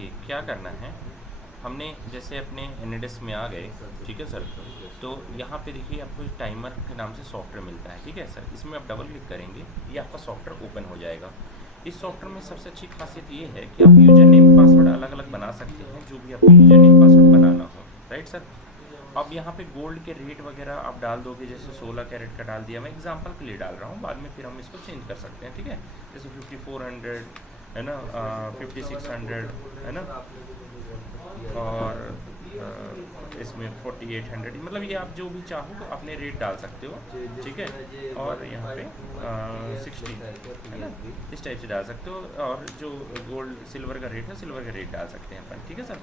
देखिए क्या करना है, हमने जैसे अपने एनएडएस में आ गए, ठीक है सर। तो यहाँ पे देखिए आपको एक टाइमर के नाम से सॉफ्टवेयर मिलता है, ठीक है सर। इसमें आप डबल क्लिक करेंगे, ये आपका सॉफ्टवेयर ओपन हो जाएगा। इस सॉफ्टवेयर में सबसे अच्छी खासियत ये है कि आप यूज़र नेम पासवर्ड अलग अलग बना सकते हैं, जो भी आपको यूज़र नेम पासवर्ड बनाना हो, राइट सर। अब यहाँ पे गोल्ड के रेट वगैरह आप डाल दोगे, जैसे 16 कैरेट का डाल दिया, मैं एग्जांपल के लिए डाल रहा हूँ, बाद में फिर हम इसको चेंज कर सकते हैं, ठीक है। जैसे 5400 है ना, 5600 है ना, और इसमें 4800, मतलब ये आप जो भी चाहो तो अपने रेट डाल सकते हो, ठीक है। और यहाँ पे 60 है ना, इस टाइप से डाल सकते हो। और जो गोल्ड सिल्वर का रेट है, सिल्वर का रेट डाल सकते हैं अपन, ठीक है सर।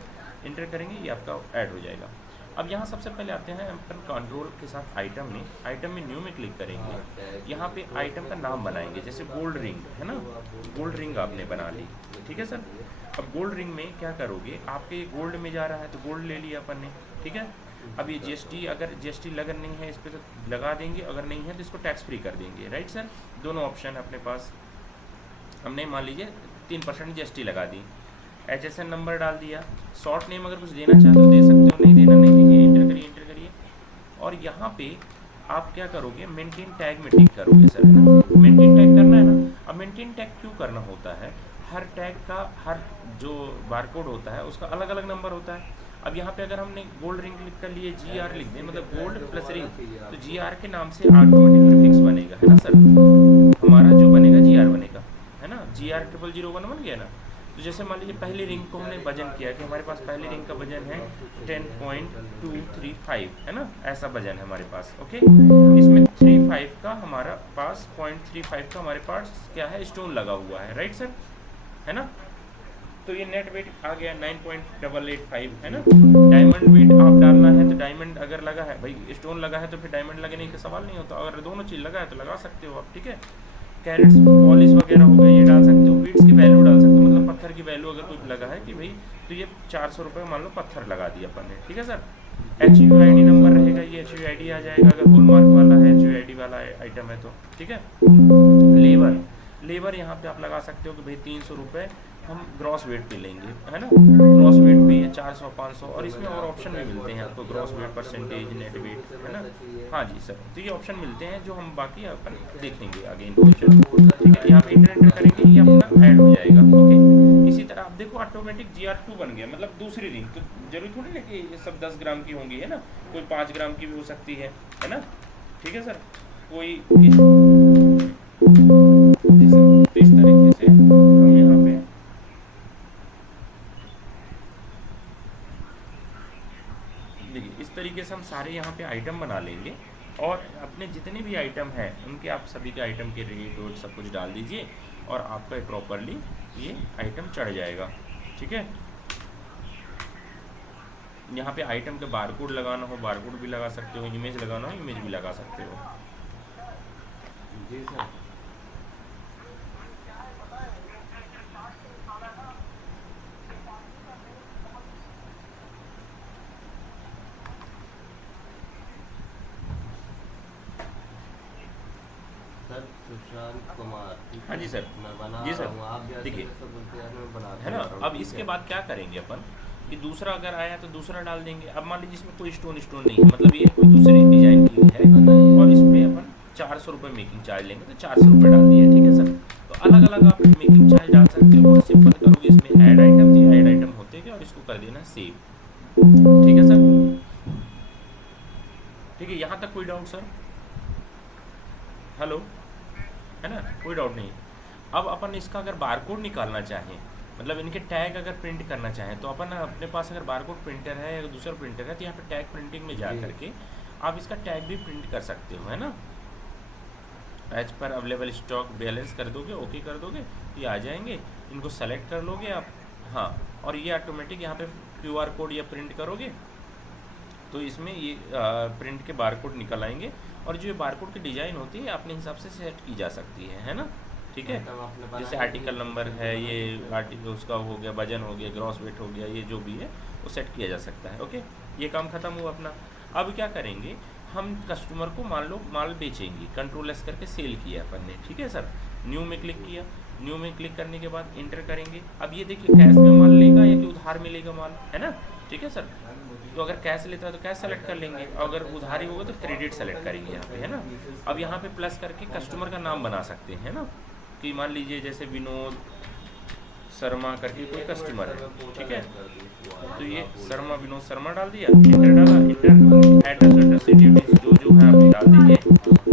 इंटर करेंगे, ये आपका ऐड हो जाएगा। अब यहाँ सबसे पहले आते हैं अपन कंट्रोल के साथ आइटम में न्यू में क्लिक करेंगे। यहाँ पे आइटम का नाम बनाएंगे, जैसे गोल्ड रिंग है ना, गोल्ड रिंग आपने बना ली, ठीक है सर। अब गोल्ड रिंग में क्या करोगे, आपके गोल्ड में जा रहा है तो गोल्ड ले लिया अपन ने, ठीक है। अब ये जीएसटी, अगर जीएसटी लगा नहीं है इस पर तो लगा देंगे, अगर नहीं है तो इसको टैक्स फ्री कर देंगे, राइट सर। दोनों ऑप्शन है अपने पास। हमने मान लीजिए 3% जीएसटी लगा दी। HSN नंबर डाल दिया। शॉर्ट नेम अगर कुछ देना चाहते हो दे सकते हो, नहीं देना नहीं दीजिए, इंटर करिए। और यहाँ पे आप क्या करोगे, मेंटेन टैग में टिक करोगे सर, है ना। मेंटेन टैग करना है ना। अब मेंटेन टैग क्यों करना होता है, हर टैग का, हर जो बारकोड होता है उसका अलग अलग नंबर होता है। अब यहाँ पे अगर हमने गोल्ड रिंग क्लिक कर लिए, GR लिख दें, मतलब गोल्ड प्लस रिंग, तो GR के नाम से ऑटोमेटिक प्रीफिक्स बनेगा, है ना सर। हमारा जो बनेगा GR बनेगा, है ना। GR 0001 बन गया ना। तो जैसे मान लीजिए पहली रिंग को हमने वजन किया कि हमारे पास पहली रिंग का वजन है 10.235, है ना, ऐसा वजन है हमारे पास, ओके। इसमें 35 का हमारा पास 0.35 का हमारे पास क्या है, स्टोन लगा हुआ है, राइट सर, है ना। तो ये नेट वेट आ गया 9.885, है ना। डायमंड वेट आप डालना है तो डायमंड अगर लगा है, भाई स्टोन लगा है तो फिर डायमंड लगने का सवाल नहीं होता, अगर दोनों चीज़ लगा है तो लगा सकते हो आप, ठीक है। कैरेट्स पॉलिश वगैरह हो गए, ये डाल सकते हो। बीट्स की वैल्यू डाल सकते हो, मतलब पत्थर की वैल्यू अगर कोई लगा है कि भाई, तो ये 400 रुपये मान लो पत्थर लगा दिया अपन ने, ठीक है सर। HUID नंबर रहेगा, ये HUID आ जाएगा अगर हॉलमार्क वाला है, HUID वाला आइटम है तो, ठीक है। लेबर यहाँ पे आप लगा सकते हो कि भाई 300 रुपये हम ग्रॉस वेट पे लेंगे, है ना। ग्रॉस वेट पे ये 400 500, और इसमें और ऑप्शन भी मिलते हैं आपको, gross weight, percentage, net weight, है ना। हाँ जी सर, तो ये ऑप्शन मिलते हैं जो हम बाकी अपन देखेंगे आगे इन फ्यूचर, ठीक है। यहाँ पे इंटर करेंगे, ये अपना ऐड हो जाएगा, ओके। इसी तरह आप देखो ऑटोमेटिक GR2 बन गया, मतलब दूसरी रिंग। तो जरूरी थोड़ी ना कि ये सब 10 ग्राम की होंगी, है ना, कोई 5 ग्राम की भी हो सकती है ना, ठीक है सर। कोई जी सर, तो इस तरीके से हम यहाँ पे देखिए, इस तरीके से हम सारे यहाँ पे आइटम बना लेंगे। और अपने जितने भी आइटम हैं उनके आप सभी के आइटम के रेट और सब कुछ डाल दीजिए, और आपका प्रॉपरली ये आइटम चढ़ जाएगा, ठीक है। यहाँ पे आइटम के बारकोड लगाना हो बारकोड भी लगा सकते हो, इमेज लगाना हो इमेज भी लगा सकते हो। जी सर। सर सुशांत कुमार, हाँ जी सर, मैं बना जी रहा सर, हूँ, आप जैसे देखिए, जैसे बोलते हैं मैं बनाता है ना। जा रहा हूँ, अब ठीक इसके है। बाद क्या करेंगे अपन, कि दूसरा अगर आया तो दूसरा डाल देंगे। अब मान लीजिए इसमें कोई स्टोन नहीं है, मतलब ये कोई दूसरी डिजाइन की है, और इस पर अपन 400 रुपये मेकिंग चार्ज लेंगे, तो 400 रुपये डाल दिया, ठीक है सर। तो अलग अलग आप मेकिंग चार्ज डाल सकते हो, बहुत सिंपल करोगे। इसमें ऐड आइटम थी, ऐड आइटम होते गए, और इसको कर देना सेव, ठीक है सर। ठीक है, यहाँ तक कोई डाउट सर? हेलो, है ना, कोई डाउट नहीं। अब अपन इसका अगर बारकोड निकालना चाहें, मतलब इनके टैग अगर प्रिंट करना चाहें, तो अपन अपने पास अगर बारकोड प्रिंटर है या दूसरा प्रिंटर है, तो यहाँ पे टैग प्रिंटिंग में जा जी। करके आप इसका टैग भी प्रिंट कर सकते हो, है ना। As per available stock balance कर दोगे, ओके कर दोगे, ये आ जाएंगे। इनको सेलेक्ट कर लोगे आप, हाँ, और ये ऑटोमेटिक यहाँ पे QR कोड या प्रिंट करोगे तो इसमें ये प्रिंट के बारकोड निकल आएंगे। और जो ये बारकोड की डिज़ाइन होती है अपने हिसाब से सेट की जा सकती है ना, ठीक है। आइटम आपने जैसे बनाया आर्टिकल नंबर है, ये आर्टिकल उसका हो गया, वजन हो गया, ग्रॉस वेट हो गया, ये जो भी है वो सेट किया जा सकता है, ओके। ये काम खत्म हुआ अपना। अब क्या करेंगे, हम कस्टमर को मान लो माल बेचेंगे, कंट्रोल एस करके सेल किया अपन ने, ठीक है सर। न्यू में क्लिक किया, न्यू में क्लिक करने के बाद इंटर करेंगे। अब ये देखिए कैश में माल लेगा या कि उधार मिलेगा माल, है ना, ठीक है सर। तो अगर कैश लेता है तो कैश सेलेक्ट कर लेंगे, अगर उधारी होगा तो क्रेडिट सेलेक्ट करेंगे यहाँ पे, है ना। अब यहाँ पे प्लस करके कस्टमर का नाम बना सकते हैं ना, कि मान लीजिए जैसे विनोद शर्मा करके कोई कस्टमर है, ठीक है। तो ये शर्मा, विनोद शर्मा डाल दिया, इंटर डाला, इंटर एड्रेस सिटी जो है आप डाल दीजिए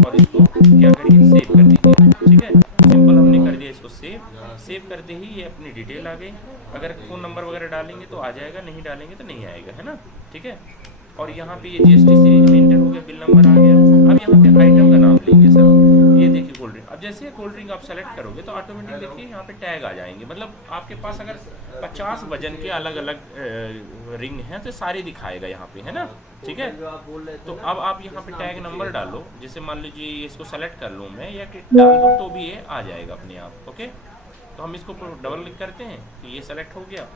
और इसको क्या करिए, सेव कर दीजिए, ठीक है। सिंपल हमने कर दिया इसको सेव करते ही ये अपनी डिटेल आ गई। अगर फ़ोन नंबर वगैरह डालेंगे तो आ जाएगा, नहीं डालेंगे तो नहीं आएगा, है ना, ठीक है। और यहाँ पे ये जीएसटी सीरीज में इंटर हो गया, बिल नंबर आ गया। अब यहाँ पे आइटम का नाम लेंगे सर, ये देखिए कोल्ड ड्रिंक। अब जैसे कोल्ड ड्रिंक आप सेलेक्ट करोगे तो ऑटोमेटिक देखिए यहाँ पे टैग आ जाएंगे, मतलब आपके पास अगर 50 वजन के अलग अलग रिंग हैं तो सारे दिखाएगा यहाँ पे, है ना, ठीक है। तो अब आप यहाँ पे टैग नंबर डालो, जैसे मान लीजिए इसको सेलेक्ट कर लूँ मैं या डाल दूँ तो भी ये आ जाएगा अपने आप, ओके। तो हम इसको डबल क्लिक करते हैं तो ये सेलेक्ट हो गया,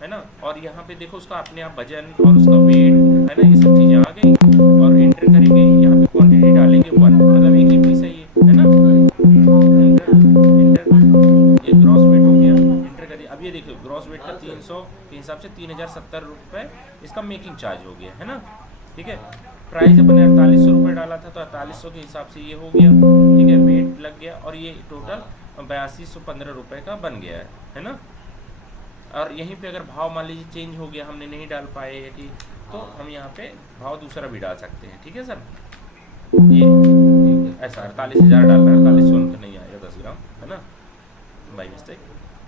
है ना। और यहाँ पे देखो उसका अपने आप वजन और उसका वेट, है ना, ये सब चीज़ें आ गई। और एंटर करेंगे, यहाँ पे क्वांटिटी डालेंगे 1, मतलब एक ही पीस है ये, है ना। इंटर ये ग्रॉस वेट हो गया, इंटर करिए। अब ये देखिए ग्रॉस वेट का 300 के हिसाब से 3070 रुपये इसका मेकिंग चार्ज हो गया, है ना, ठीक है। प्राइस अपने 4800 रुपये डाला था तो 4800 के हिसाब से ये हो गया, ठीक है। वेट लग गया और ये टोटल 8215 रुपये का बन गया है ना। और यहीं पे अगर भाव मान लीजिए चेंज हो गया, हमने नहीं डाल पाए या कि, तो हम यहाँ पे भाव दूसरा भी डाल सकते हैं, ठीक है सर। ये ऐसा 48,000 डालना है, 4800 तो नहीं आएगा 10 ग्राम, है ना, बाई मिस्टेक,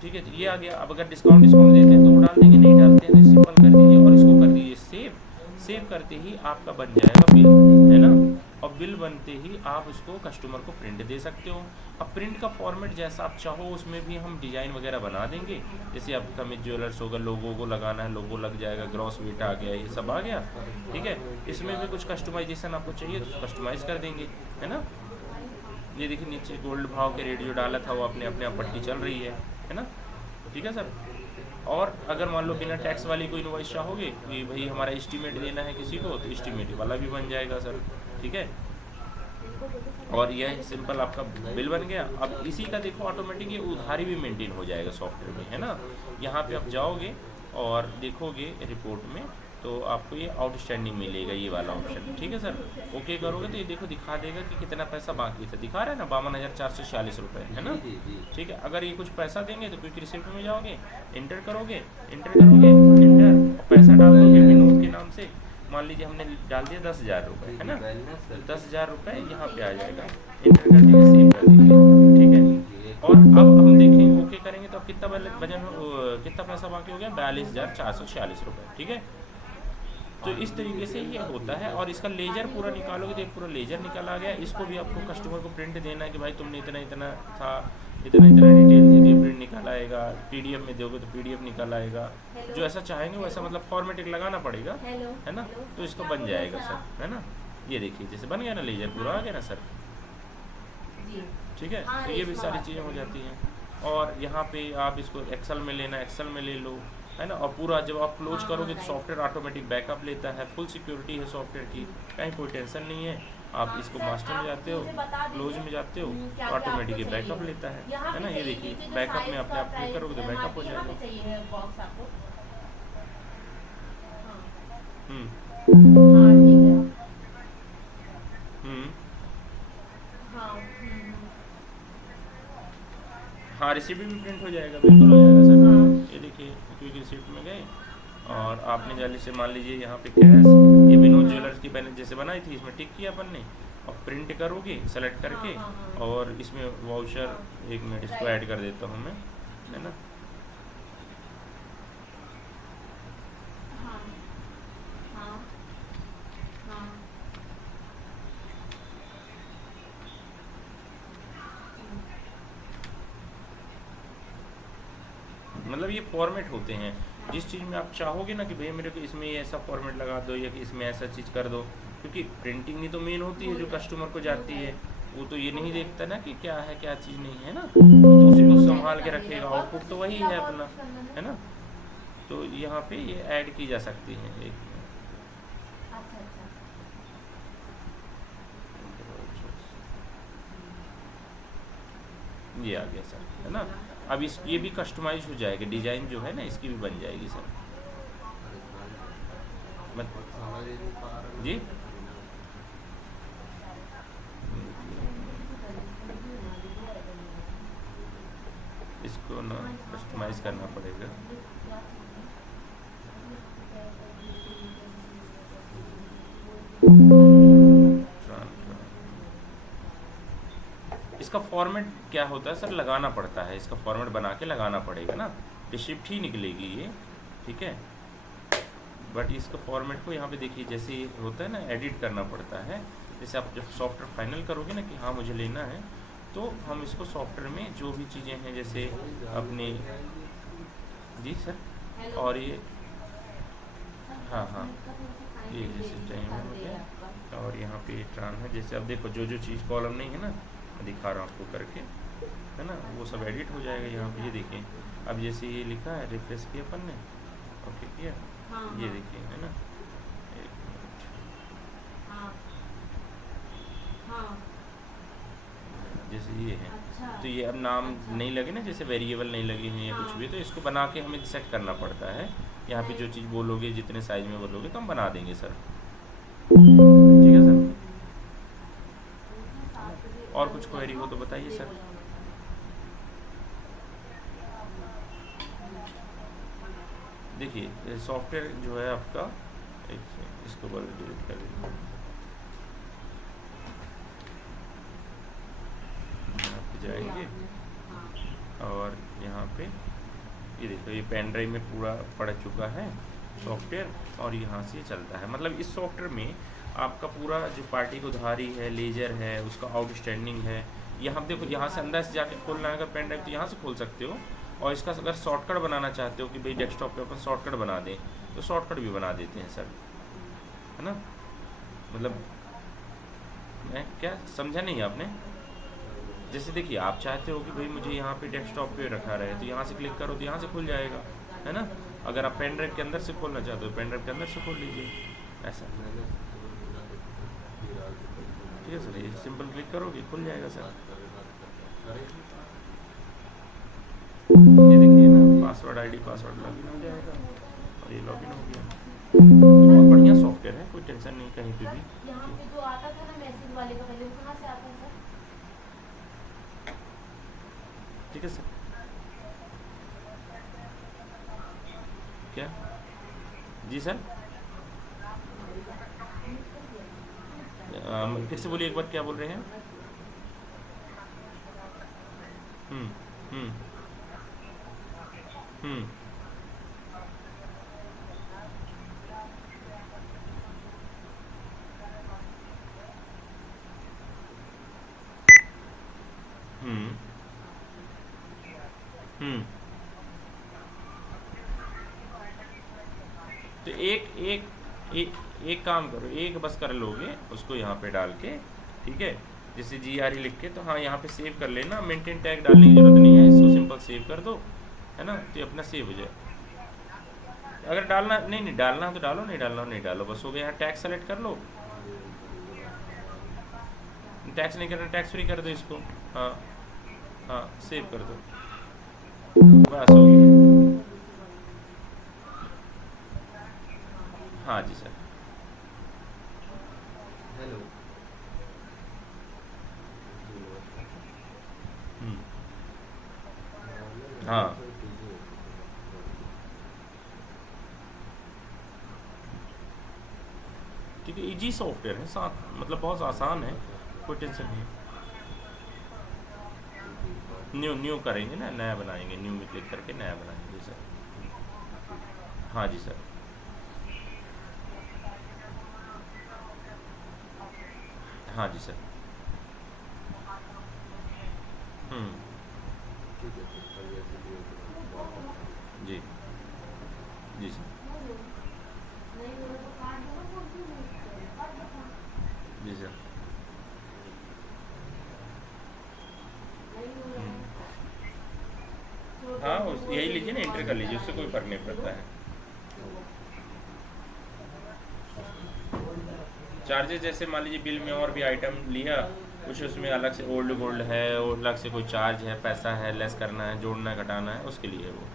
ठीक है। तो ये आ गया। अब अगर डिस्काउंट देते हैं तो वो डाल देंगे, नहीं डालते हैं तो सिंपल कर दीजिए और इसको कर दीजिए सेव करते ही आपका बन जाएगा बिल, है ना। और बिल बनते ही आप उसको कस्टमर को प्रिंट दे सकते हो। अब प्रिंट का फॉर्मेट जैसा आप चाहो उसमें भी हम डिज़ाइन वगैरह बना देंगे। जैसे आपका मित ज्वेलर्स होगा, लोगों को लगाना है, लोगो लग जाएगा, ग्रॉस वेट आ गया, ये सब आ गया, ठीक है। इसमें भी कुछ कस्टमाइजेशन आपको चाहिए तो कस्टमाइज़ कर देंगे, है ना। ये देखिए नीचे गोल्ड भाव के रेट जो डाला था वो अपने आप पट्टी चल रही है ना, ठीक है सर। और अगर मान लो बिना टैक्स वाली कोई इनवॉइस चाहोगे कि भाई हमारा एस्टीमेट देना है किसी को, तो एस्टीमेट वाला भी बन जाएगा सर, ठीक है। और यह सिंपल आपका बिल बन गया। अब इसी का देखो ऑटोमेटिक ये उधारी भी मेंटेन हो जाएगा सॉफ्टवेयर में, है ना। यहाँ पे आप जाओगे और देखोगे रिपोर्ट में तो आपको ये आउटस्टैंडिंग मिलेगा, ये वाला ऑप्शन, ठीक है सर। ओके करोगे तो ये देखो दिखा देगा कि कितना पैसा बाकी था, दिखा रहा है ना 52,446 रुपये, है ना, ठीक है। अगर ये कुछ पैसा देंगे तो क्विक रिसिप्ट में जाओगे, इंटर करोगे, इंटर पैसा डाल दोगे विनोद के नाम से, मान लीजिए हमने डाल दिया 10,000 रुपये, है ना, 10,000 रुपये यहाँ पे आ जाएगा, इंटर कर देंगे, सेव कर देंगे, ठीक है। और अब हम देखेंगे ओके करेंगे तो अब कितना वजन कितना पैसा बाकी हो गया, 42,446 रुपये, ठीक है। तो इस तरीके से ये होता है। और इसका लेजर पूरा निकालोगे तो एक पूरा लेजर निकल आ गया। इसको भी आपको कस्टमर को प्रिंट देना है कि भाई तुमने इतना इतना था, इतना इतना डिटेल थी, तो प्रिंट निकल आएगा। पीडीएफ में दोगे तो पीडीएफ निकल आएगा, जो ऐसा चाहेंगे वैसा, मतलब फॉर्मेटिक लगाना पड़ेगा, है ना। तो इसको बन जाएगा सर, है ना। ये देखिए जैसे बन गया ना, लेजर पूरा आ गया ना सर, ठीक है। तो ये भी सारी चीज़ें हो जाती हैं। और यहाँ पे आप इसको एक्सेल में लेना, एक्सेल में ले लो, है ना। और पूरा जब आप क्लोज करोगे तो सॉफ्टवेयर ऑटोमेटिक बैकअप लेता है, फुल सिक्योरिटी है सॉफ्टवेयर की, कहीं कोई टेंशन नहीं है। आप इसको मास्टर में जाते हो, क्लोज में जाते हो तो ऑटोमेटिक बैकअप लेता है ना। ये देखिए बैकअप में अपने आप क्लिक करोगे तो बैकअप हो जाएगा। हाँ रिसिप्ट भी प्रिंट हो जाएगा, बिल्कुल हो जाएगा सर। ये देखिए क्विक रिसिप्ट में गए और आपने जल्दी से मान लीजिए यहाँ पे कैश, ये विनोद ज्वेलर्स की बैलेंस जैसे बनाई थी, इसमें टिक किया अपन ने और प्रिंट करोगे सेलेक्ट करके, और इसमें वाउचर, एक मिनट इसको ऐड कर देता हूँ मैं, है ना। मतलब ये फॉर्मेट होते हैं, जिस चीज़ में आप चाहोगे ना कि भैया मेरे को इसमें ऐसा फॉर्मेट लगा दो या कि इसमें ऐसा चीज़ कर दो, क्योंकि प्रिंटिंग ही तो मेन होती है जो कस्टमर को जाती है। वो तो ये नहीं देखता ना कि क्या है क्या चीज़ नहीं है ना, तो उसी को संभाल के रखेगा, आउटपुट तो वही है अपना, है ना। तो यहाँ पे ये ऐड की जा सकती है एक, ये आ गया सर, है ना। अब इस ये भी कस्टमाइज हो जाएगा, डिज़ाइन जो है ना इसकी भी बन जाएगी सर। मत समझ ही नहीं पा रहा जी इसको ना कस्टमाइज करना पड़ेगा। इसका फॉर्मेट क्या होता है सर, लगाना पड़ता है, इसका फॉर्मेट बना के लगाना पड़ेगा ना, रिसिप्ट ही निकलेगी ये, ठीक है। बट इसका फॉर्मेट को यहाँ पे देखिए, जैसे ये होता है ना, एडिट करना पड़ता है। जैसे आप जब सॉफ्टवेयर फाइनल करोगे ना कि हाँ मुझे लेना है, तो हम इसको सॉफ्टवेयर में जो भी चीज़ें हैं जैसे अपने, जी सर, और ये हाँ हाँ ये जैसे टाइम हो गया, और यहाँ पे ट्रांस है, जैसे अब देखो जो जो चीज़ कॉलम नहीं है ना, मैं दिखा रहा हूँ आपको करके, है ना, वो सब एडिट हो जाएगा यहाँ पे। ये देखिए अब जैसे ये लिखा है, रिफ्रेश किया अपन ने, ओके किया, ये देखिए है ना, एक मिनट, जैसे ये है, तो ये अब नाम नहीं लगे ना, जैसे वेरिएबल नहीं लगे हैं या कुछ भी, तो इसको बना के हमें सेट करना पड़ता है। यहाँ पे जो चीज़ बोलोगे, जितने साइज में बोलोगे तो हम बना देंगे सर, ठीक है सर। और कुछ क्वेरी हो तो बताइए सर। देखिए सॉफ्टवेयर जो है आपका, इसको बस डिलीट कर दीजिए, यहाँ पे जाएंगे और यहाँ पे ये देखो, ये पेन ड्राइव में पूरा पड़ चुका है सॉफ्टवेयर, और यहाँ से चलता है। मतलब इस सॉफ्टवेयर में आपका पूरा जो पार्टिक उधारी है, लेजर है, उसका आउटस्टैंडिंग है, यहाँ देखो, यहाँ से अंदर से जाके खोलना है अगर पेन ड्राइव तो यहाँ से खोल सकते हो। और इसका अगर शॉर्टकट बनाना चाहते हो कि भाई डेस्कटॉप पे अपन शॉर्टकट बना दें, तो शॉर्टकट भी बना देते हैं सर, है ना। मतलब मैं क्या समझा नहीं आपने, जैसे देखिए आप चाहते हो कि भाई मुझे यहाँ पे डेस्कटॉप पे रखा रहे, तो यहाँ से क्लिक करो तो यहाँ से खुल जाएगा, है ना। अगर आप पेन ड्राइव के अंदर से खोलना चाहते हो, पेन ड्राइव के अंदर से खोल लीजिए, ऐसा, ठीक है सर। ये सिंपल क्लिक करोगे खुल जाएगा सर। ये देखिए ना, पासवर्ड आईडी, पासवर्ड लॉगिन हो जाएगा, और ये लॉगिन हो गया। बहुत बढ़िया सॉफ्टवेयर है, कोई टेंशन नहीं कहीं पे भी। यहाँ पे जो आता था ना मैसेज वाले का, पहले वो कहाँ से आता है सर? ठीक है सर। क्या जी सर, फिर से बोलिए एक बार, क्या बोल रहे हैं। हम्म हम्म हम्म हम्म हम्म तो एक काम करो, एक बस कर लोगे उसको यहाँ पे डाल के, ठीक है, जैसे GRE लिख के, तो हाँ यहाँ पे सेव कर लेना, मेंटेन टैग डालने की जरूरत नहीं है, इसको सिंपल सेव कर दो, है ना, तो ये अपना सेव हो जाए। अगर डालना नहीं डालना हो तो डालो, नहीं डालना हो नहीं डालो, बस हो गया। यहाँ टैक्स सेलेक्ट कर लो, टैक्स नहीं करना टैक्स फ्री कर दो इसको, हाँ हाँ सेव कर दो, बस हो गया। हाँ जी सर। हेलो, हाँ ठीक है, इजी सॉफ्टवेयर है, साथ मतलब बहुत आसान है, कोई टेंशन नहीं। न्यू करेंगे ना, नया बनाएंगे, न्यू में क्लिक करके नया बनाएंगे जी सर। हाँ जी सर। हाँ जी सर। ठीक है सर, कल ऐसे भी हो तो जी जी सर। जी सर। हाँ यही लीजिए ना, एंटर कर लीजिए, उससे कोई फर्क नहीं पड़ता है। चार्जेस जैसे मान लीजिए बिल में और भी आइटम लिया, कुछ उसमें अलग से ओल्ड गोल्ड है, और अलग से कोई चार्ज है, पैसा है, लेस करना है, जोड़ना घटाना है, उसके लिए वो।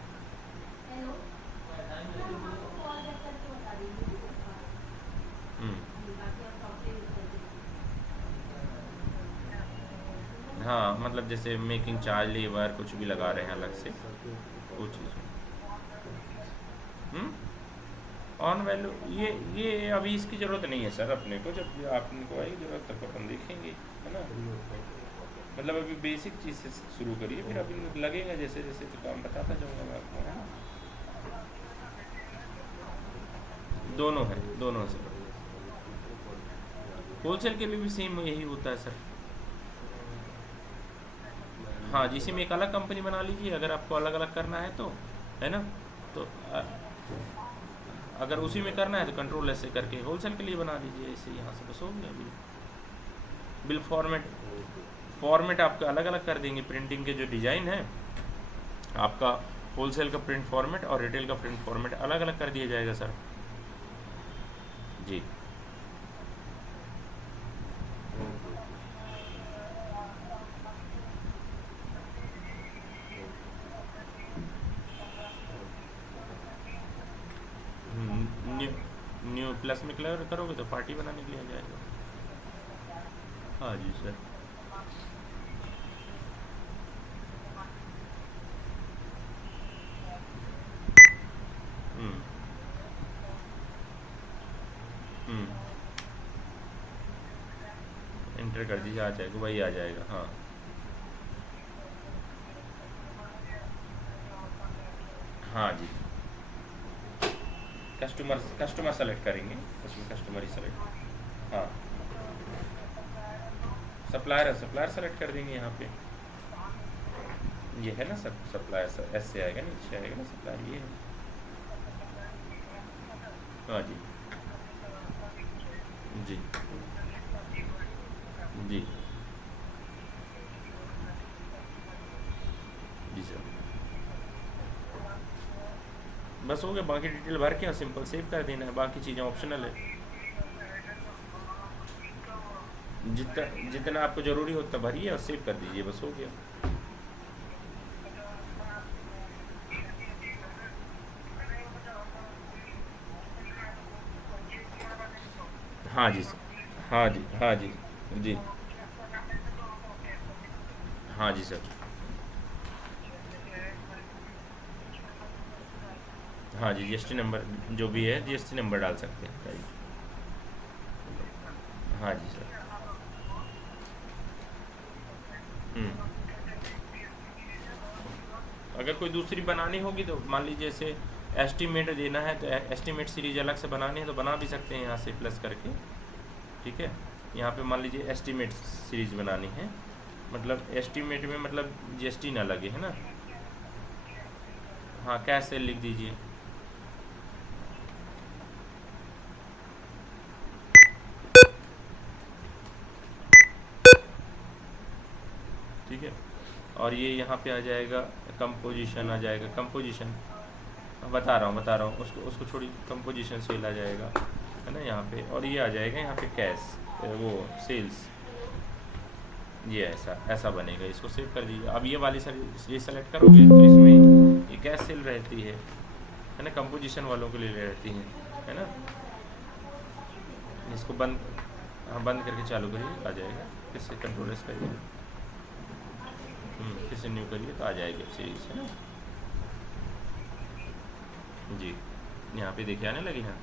मतलब जैसे मेकिंग चार्ज, लेबर कुछ भी लगा रहे हैं अलग से वो चीज़। ऑन वैल्यू ये अभी इसकी ज़रूरत नहीं है सर अपने को, जब आपको आएगी ज़रूरत तब अपन देखेंगे, है ना। मतलब अभी बेसिक चीज़ से शुरू करिए, फिर अभी लगेगा जैसे जैसे तो काम बताता जाऊँगा मैं आपको, है ना। दोनों है सर। होलसेल के लिए भी सेम यही होता है सर। हाँ जी, इसी में एक अलग कंपनी बना लीजिए अगर आपको अलग अलग करना है तो, है ना। तो अगर उसी में करना है तो कंट्रोल ऐसे करके होलसेल के लिए बना लीजिए, ऐसे यहाँ से बस हो गया। बिल फॉर्मेट आपका अलग अलग कर देंगे। प्रिंटिंग के जो डिज़ाइन है आपका, होलसेल का प्रिंट फॉर्मेट और रिटेल का प्रिंट फॉर्मेट अलग अलग कर दिया जाएगा सर जी। न्यू प्लस में कलर करोगे तो पार्टी बनाने के लिए आ जाएगा। हाँ जी सर। इंटर कर दीजिए, आ जाएगा, वही आ जाएगा। हाँ हाँ जी, कस्टमर सेलेक्ट करेंगे, उसमें कस्टमर ही सेलेक्ट। हाँ, सप्लायर सेलेक्ट कर देंगे यहाँ पे। ये है ना सब सप्लायर, एस से आएगा, नीचे आएगा ना सप्लायर, ये है। हाँ जी जी जी जी सर। बस हो गया, बाकी डिटेल भर के सिंपल सेव कर देना है, बाकी चीज़ें ऑप्शनल है। जितना आपको ज़रूरी हो उतना भरिए और सेव कर दीजिए, बस हो गया। हाँ जी सर, हाँ जी, हाँ जी जी, हाँ जी सर, हाँ जी, जीएसटी नंबर जो भी है जीएसटी नंबर डाल सकते हैं, राइट। हाँ जी सर। अगर कोई दूसरी बनानी होगी तो मान लीजिए जैसे एस्टीमेट देना है तो एस्टीमेट सीरीज अलग से बनानी है तो बना भी सकते हैं यहाँ से प्लस करके, ठीक है। यहाँ पे मान लीजिए एस्टीमेट सीरीज बनानी है, मतलब एस्टीमेट में मतलब जीएसटी ना लगे, है ना। हाँ, कैश सेल लिख दीजिए। ठीक है, और ये यहाँ पे आ जाएगा कंपोजिशन, आ जाएगा कंपोजिशन, बता रहा हूँ उसको उसको छोड़ी, कंपोजिशन सेल आ जाएगा, है ना यहाँ पे। और ये आ जाएगा यहाँ पे कैश, वो सेल्स, ये ऐसा बनेगा। इसको सेव कर दीजिए। अब ये वाली सर ये सेलेक्ट करोगे तो इसमें ये कैश सेल रहती है ना, कंपोजिशन वालों के लिए रहती है ना। इसको बंद, हाँ बंद करके चालू करिए, आ जाएगा। फिर से कंट्रोल एस करिए, फिर से न्यू करिए तो आ जाएगी सीरीज, है ना जी। यहाँ पे देखिए आने लगी ना।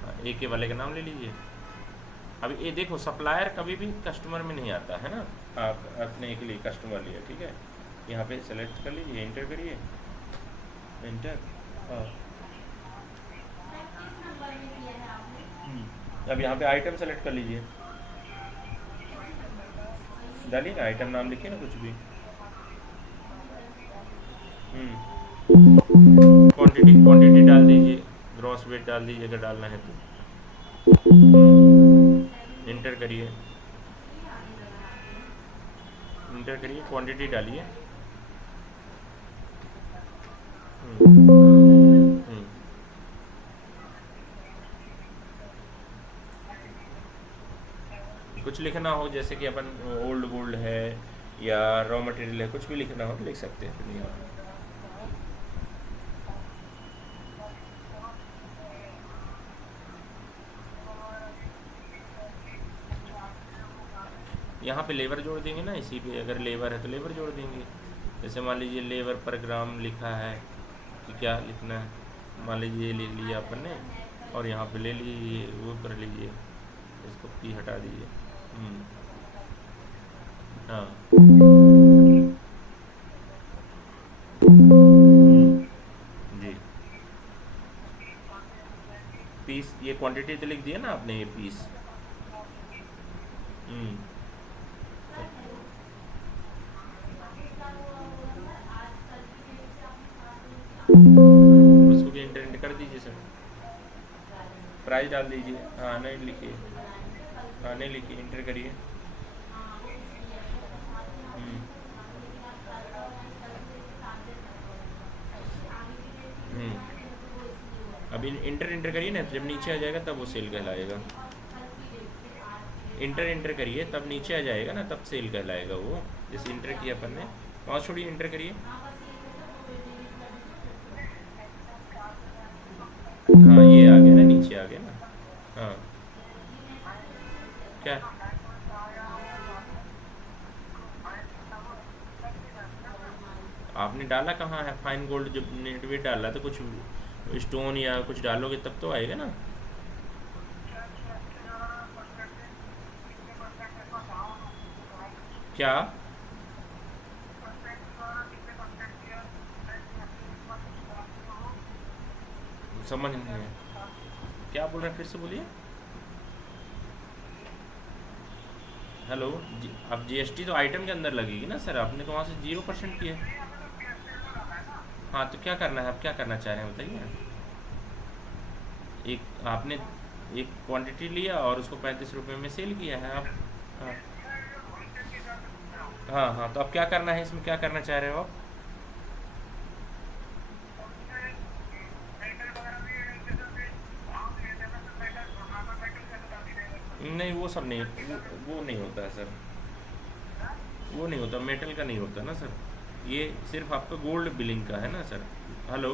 हाँ, एक के वाले का नाम ले लीजिए। अब ये देखो, सप्लायर कभी भी कस्टमर में नहीं आता है ना, आप अपने के लिए कस्टमर लिए, ठीक है। यहाँ पे सेलेक्ट कर लीजिए, इंटर करिए, इंटर। हाँ, किस नंबर में किया है आपने? अब यहाँ पे आइटम सेलेक्ट कर लीजिए, डालिए ना आइटम नाम, लिखिए ना कुछ भी। क्वांटिटी डाल दीजिए, ग्रॉस वेट डाल दीजिए अगर डालना है तो। इंटर करिए, इंटर करिए, क्वांटिटी डालिए। कुछ लिखना हो जैसे कि अपन ओल्ड गोल्ड है या रॉ मटेरियल है, कुछ भी लिखना हो तो लिख सकते हैं, फिर नहीं हो। यहाँ पे लेबर जोड़ देंगे ना, इसी पे अगर लेबर है तो लेबर जोड़ देंगे। जैसे मान लीजिए लेबर पर ग्राम लिखा है कि क्या लिखना है, मान लीजिए ये लिख लिया अपन ने और यहाँ पे ले लीजिए वो कर लीजिए, इसको पी हटा दीजिए। हाँ जी, पीस ये क्वांटिटी तो लिख दिया ना आपने, ये पीस। हम्म उसको भी इंटर कर दीजिए सर, प्राइस डाल दीजिए। हाँ नहीं लिखिए, हाँ नहीं लिखिए, इंटर करिए। हम्म हम्म अभी इंटर करिए ना, जब नीचे आ जाएगा तब वो सेल कहलाएगा। इंटर करिए तब नीचे आ जाएगा ना, तब सेल कहलाएगा वो। जैसे इंटर किया अपन ने, वहाँ छोड़िए, इंटर करिए। हाँ ये आ गया ना, नीचे आ गया ना। हाँ क्या, आपने डाला कहाँ है फाइन गोल्ड? जब नेट वेट डाला तो कुछ स्टोन या कुछ डालोगे तब तो आएगा ना। क्या समझ नहीं है, क्या बोल रहे हैं, फिर से बोलिए। हेलो अब जीएसटी तो आइटम के अंदर लगेगी ना सर, आपने तो वहाँ से 0% किया है। हाँ तो क्या करना है, आप क्या करना चाह रहे हैं बताइए। एक आपने एक क्वांटिटी लिया और उसको 35 रुपये में सेल किया है आप। हाँ हाँ हाँ, तो अब क्या करना है इसमें, क्या करना चाह रहे हो आप? नहीं वो सब नहीं, वो नहीं होता है सर, वो नहीं होता, मेटल का नहीं होता ना सर, ये सिर्फ आपका गोल्ड बिलिंग का है ना सर। हेलो,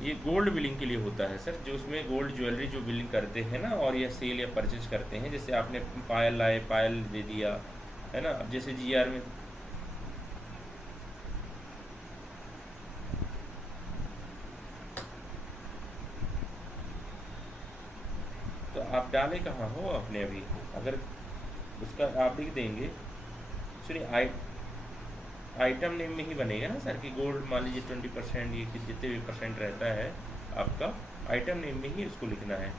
ये गोल्ड बिलिंग के लिए होता है सर, जो उसमें गोल्ड ज्वेलरी जो बिलिंग करते हैं ना, और या सेल या परचेज करते हैं। जैसे आपने पायल लाए, पायल दे दिया है ना, अब जैसे जीआर में। तो आप डाले कहाँ हो अपने अभी, अगर उसका आप लिख देंगे। सुनिए आइटम नेम में ही बनेगा ना सर, कि गोल्ड मान लीजिए 20%, ये कि जितने भी परसेंट रहता है आपका, आइटम नेम में ही उसको लिखना है।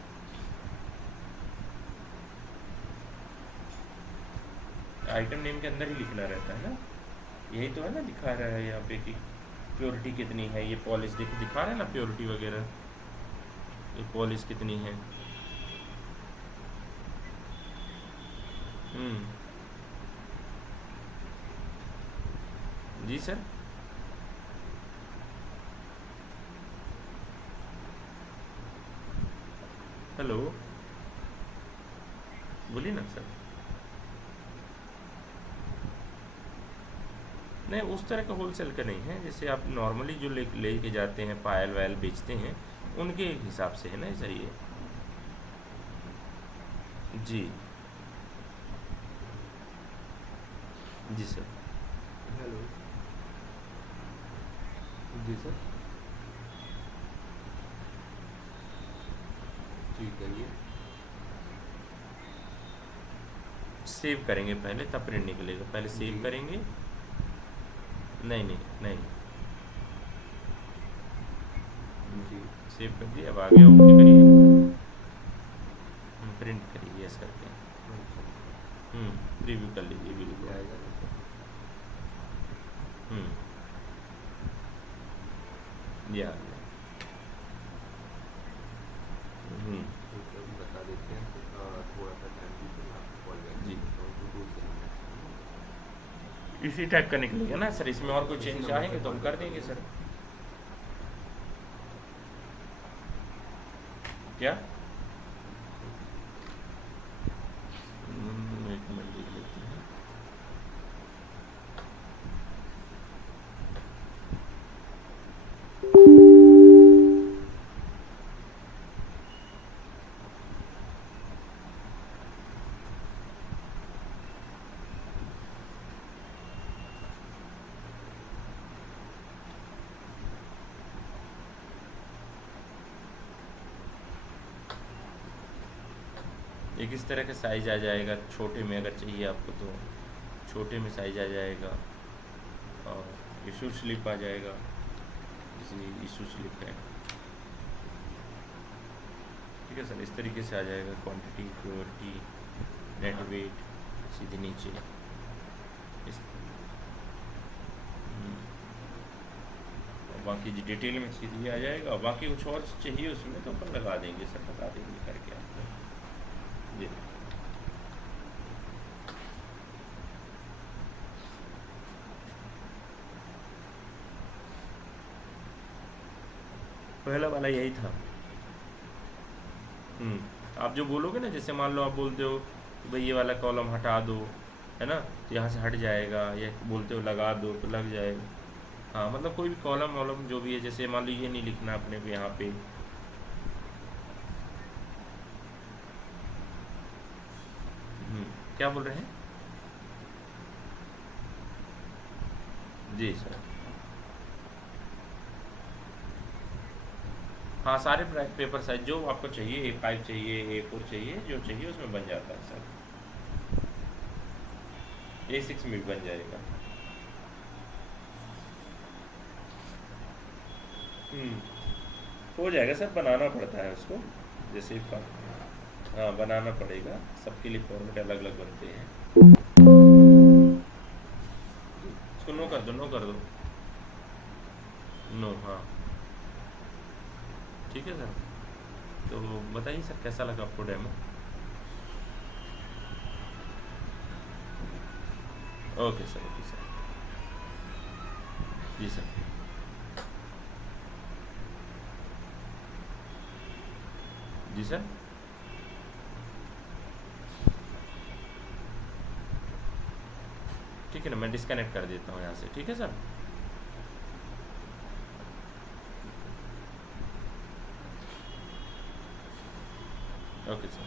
आइटम नेम के अंदर ही लिखना रहता है ना, यही तो है ना, दिखा रहा है यहाँ पे कि प्योरिटी कितनी है, ये पॉलिश दिखा रहा है ना, प्योरिटी वगैरह, ये पॉलिश कितनी है। हम्म जी सर। हेलो, बोलिए ना सर। नहीं उस तरह का होलसेल का नहीं है, जैसे आप नॉर्मली जो लेके जाते हैं, पायल वायल बेचते हैं, उनके हिसाब से है ना सर ये। जी जी सर। हेलो जी सर, ठीक है ये सेव करेंगे पहले तब प्रिंट निकलेगा, पहले सेव जी। करेंगे। नहीं नहीं नहीं, जी सेव कर दिया, अब आ गया, ओके करिए, प्रिंट करिए यस करके। प्रीव्यू कर लीजिए ये बिल्कुल। आएगा ना सर? ये आ गया। ठीक है, हम बता देते हैं सर, थोड़ा सा टाइम दीजिए, मैं आपको कॉल बैक जी, करता हूँ, तो 2 सेकंड में। इसी टाइप का निकलेगा ना सर, इसमें और कोई इसी चेंज नंबर चाहेंगे पे तो कॉल हम बैक कर कर देंगे लीजिए। सर। क्या, एक मिनट देख लेते हैं। एक इस तरह का साइज़ आ जाएगा, छोटे में अगर चाहिए आपको तो छोटे में साइज़ आ जाएगा, और इशू स्लिप आ जाएगा, जैसे इशू स्लिप है, ठीक है सर। इस तरीके से आ जाएगा, क्वांटिटी, प्योरिटी, नेट वेट, सीधे नीचे इस और बाकी जो डिटेल में चीज़ भी आ जाएगा, और बाकी कुछ और चाहिए उसमें तो अपन लगा देंगे सर, बता देंगे करके आपको जी। पहला वाला यही था। आप जो बोलोगे ना, जैसे मान लो आप बोलते हो कि भाई ये वाला कॉलम हटा दो, है ना, तो यहाँ से हट जाएगा, या बोलते हो लगा दो तो लग जाएगा। हाँ, मतलब कोई भी कॉलम वॉलम जो भी है, जैसे मान लो ये नहीं लिखना अपने को यहाँ पे, क्या बोल रहे हैं जी सर? हाँ, सारे पेपर साइज जो आपको चाहिए, A5 चाहिए, A4 चाहिए, जो चाहिए उसमें बन जाता है सर। A6 में भी बन जाएगा। हो जाएगा सर, बनाना पड़ता है उसको, जैसे हाँ बनाना पड़ेगा, सबके लिए फॉर्मेट अलग अलग बनते हैं। इसको नो कर दो, नो कर दो, नो, हाँ ठीक है सर। तो बताइए सर, कैसा लगा आपको demo? Okay sir, okay sir, जी सर, जी सर। ठीक है ना, मैं डिस्कनेक्ट कर देता हूँ यहाँ से, ठीक है सर। Okay sir.